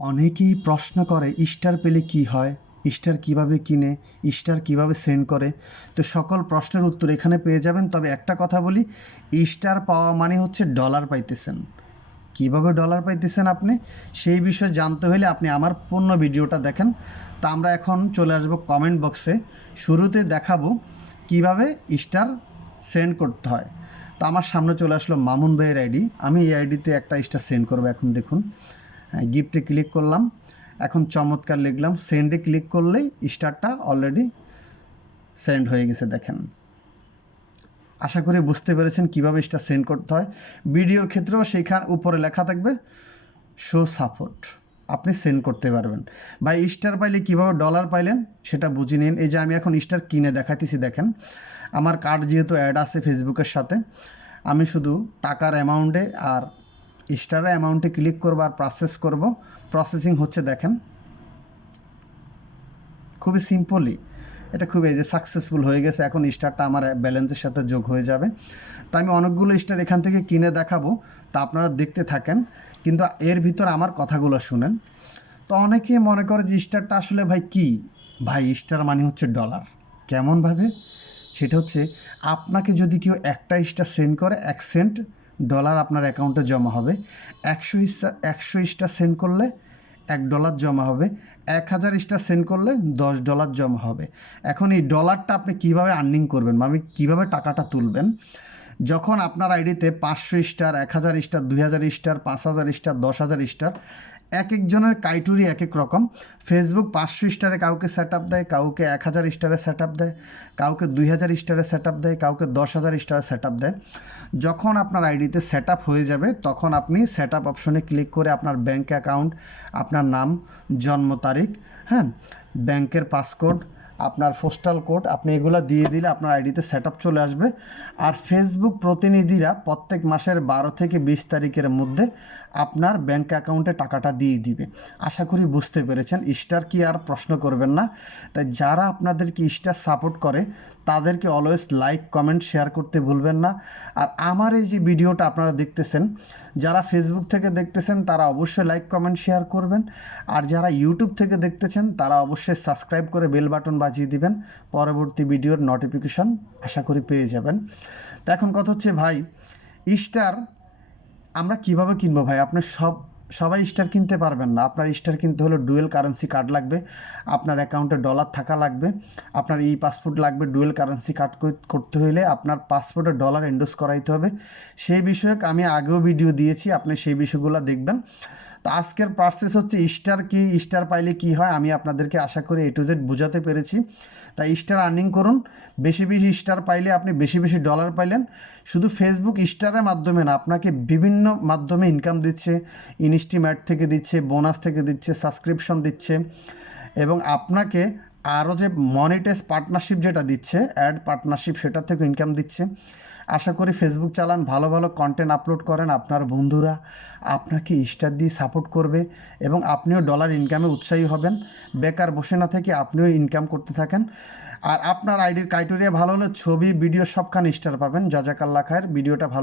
অনেকেই প্রশ্ন করে স্টার পেলে কি হয়? স্টার কীভাবে কিনে? স্টার কীভাবে সেন্ড করে? তো সকল প্রশ্নের উত্তর এখানে পেয়ে যাবেন। তবে একটা কথা বলি স্টার পাওয়া মানে হচ্ছে ডলার পাইতেছেন। কীভাবে ডলার পাইতেছেন আপনি? সেই বিষয়ে জানতে হলে আপনি আমার পূর্ণ ভিডিওটা দেখেন। তা আমরা এখন চলে আসব কমেন্ট বক্সে। শুরুতে দেখাবো কীভাবে স্টার সেন্ড করতে হয়। তো আমার সামনে চলে আসলো মামুন ভাইয়ের আইডি। আমি এই আইডিতে একটা স্টার সেন্ড করব এখন, দেখুন। গিফটে ক্লিক করলাম। এখন চমৎকার লিখলাম সেন্ডে ক্লিক করলেই স্টারটা অলরেডি সেন্ড হয়ে গেছে, দেখেন। আশা করি বুঝতে পেরেছেন কীভাবে স্টার সেন্ড করতে হয়। ভিডিওর ক্ষেত্রেও সেইখান উপরে লেখা থাকবে শো সাপোর্ট আপনি সেন্ড করতে পারবেন। ভাই স্টার পাইলে কীভাবে ডলার পাইলেন সেটা বুঝে নিন। এই যে আমি এখন স্টার কিনে দেখাতেছি দেখেন। আমার কার্ড যেহেতু অ্যাড আছে ফেসবুকের সাথে, আমি শুধু টাকার অ্যামাউন্টে আর স্টারের অ্যামাউন্টে ক্লিক করব আর প্রসেস করব। প্রসেসিং হচ্ছে দেখেন, খুবই সিম্পলি এটা খুবই যে সাকসেসফুল হয়ে গেছে। এখন স্টারটা আমার ব্যালেন্সের সাথে যোগ হয়ে যাবে। তো আমি অনেকগুলো স্টার এখান থেকে কিনে দেখাবো। তা আপনারা দেখতে থাকেন। কিন্তু এর ভিতর আমার কথাগুলো শুনেন। তো অনেকে মনে করে যে স্টারটা আসলে ভাই কি? ভাই স্টার মানে হচ্ছে ডলার কেমনভাবে? সেটা হচ্ছে, আপনাকে যদি কেউ একটা স্টার সেন্ড করে, এক সেন্ট ডলার আপনার অ্যাকাউন্টে জমা হবে। একশো স্টার একশো স্টার সেন্ড করলে এক ডলার জমা হবে। এক হাজার স্টার সেন্ড করলে দশ ডলার জমা হবে। এখন এই ডলারটা আপনি কীভাবে আর্নিং করবেন মানে কীভাবে টাকাটা তুলবেন? যখন আপনার আইডিতে পাঁচশো স্টার এক হাজার স্টার দুই হাজার স্টার পাঁচ হাজার স্টার দশ হাজার স্টার এক একজনের কাইটুরি এক এক রকম। ফেসবুক পাঁচশো স্টারে কাউকে সেট আপ দেয়, কাউকে এক হাজার স্টারে সেট আপ দেয়, কাউকে দুই হাজার স্টারে সেট আপ দেয়, কাউকে দশ হাজার স্টারে সেট আপ দেয়। যখন আপনার আইডিতে সেট আপ হয়ে যাবে, তখন আপনি সেট আপ অপশনে ক্লিক করে আপনার ব্যাঙ্ক অ্যাকাউন্ট আপনার নাম, জন্ম তারিখ হ্যাঁ ব্যাংকের পাসকোড আপনার পোস্টাল কোড আপনি এগুলো দিয়ে দিলে আপনার আইডিতে সেট চলে আসবে। আর ফেসবুক প্রতিনিধিরা প্রত্যেক মাসের বারো থেকে বিশ তারিখের মধ্যে আপনার ব্যাঙ্ক অ্যাকাউন্টে টাকাটা দিয়ে দিবে। আশা করি বুঝতে পেরেছেন স্টার কি আর প্রশ্ন করবেন না। তাই যারা আপনাদেরকে স্টার সাপোর্ট করে, তাদেরকে অলওয়েজ লাইক কমেন্ট শেয়ার করতে ভুলবেন না। আর আমার এই যে ভিডিওটা আপনারা দেখতেছেন, যারা ফেসবুক থেকে দেখতেছেন, তারা অবশ্যই লাইক কমেন্ট শেয়ার করবেন। আর যারা ইউটিউব থেকে দেখতেছেন, তারা অবশ্যই সাবস্ক্রাইব করে বেল বাটন বাজিয়ে দিবেন। পরবর্তী ভিডিওর নোটিফিকেশন আশা করি পেয়ে যাবেন। তো এখন কথা হচ্ছে, ভাই স্টার আমরা কীভাবে কিনবো ভাই? আপনি সব, সবাই স্টার কিনতে পারবেন না। আপনার স্টার কিনতে হলে ডুয়েল কারেন্সি কার্ড লাগবে, আপনার অ্যাকাউন্টে ডলার থাকা লাগবে, আপনার ই পাসপোর্ট লাগবে ডুয়েল কারেন্সি কার্ড করতে হলে আপনার পাসপোর্টে ডলার এন্ডোজ করাইতে হবে। সেই বিষয়ে আমি আগেও ভিডিও দিয়েছি, আপনি সেই বিষয়গুলো দেখবেন। তো আজকের প্রসেস হচ্ছে স্টার কি? স্টার পাইলে কি হয়? আমি আপনাদেরকে আশা করি এ টু জেড বোঝাতে পেরেছি। তাই স্টার আর্নিং করুন। বেশি বেশি স্টার পাইলে আপনি বেশি বেশি ডলার পাইলেন। শুধু ফেসবুক স্টারের মাধ্যমে না, আপনাকে বিভিন্ন মাধ্যমে ইনকাম দিচ্ছে। ইনস্টিম্যাট থেকে দিচ্ছে বোনাস থেকে দিচ্ছে সাবস্ক্রিপশন দিচ্ছে। এবং আপনাকে আরও যে মনিটাইজ পার্টনারশিপ যেটা দিচ্ছে অ্যাড পার্টনারশিপ সেটা থেকে ইনকাম দিচ্ছে। আশা করি ফেসবুক চালান, ভালো ভালো কন্টেন্ট আপলোড করেন আপনার বন্ধুরা। আপনাকে স্টার দিয়ে সাপোর্ট করবে এবং আপনিও ডলার ইনকামে উৎসাহী হবেন। বেকার বসে না থেকে আপনিও ইনকাম করতে থাকেন। আর আপনার আইডির ক্রাইটেরিয়া ভালো হলে ছবি ভিডিও সবখানে স্টার পাবেন। যা জাজাকাল্লা খায়ের ভিডিওটা ভালো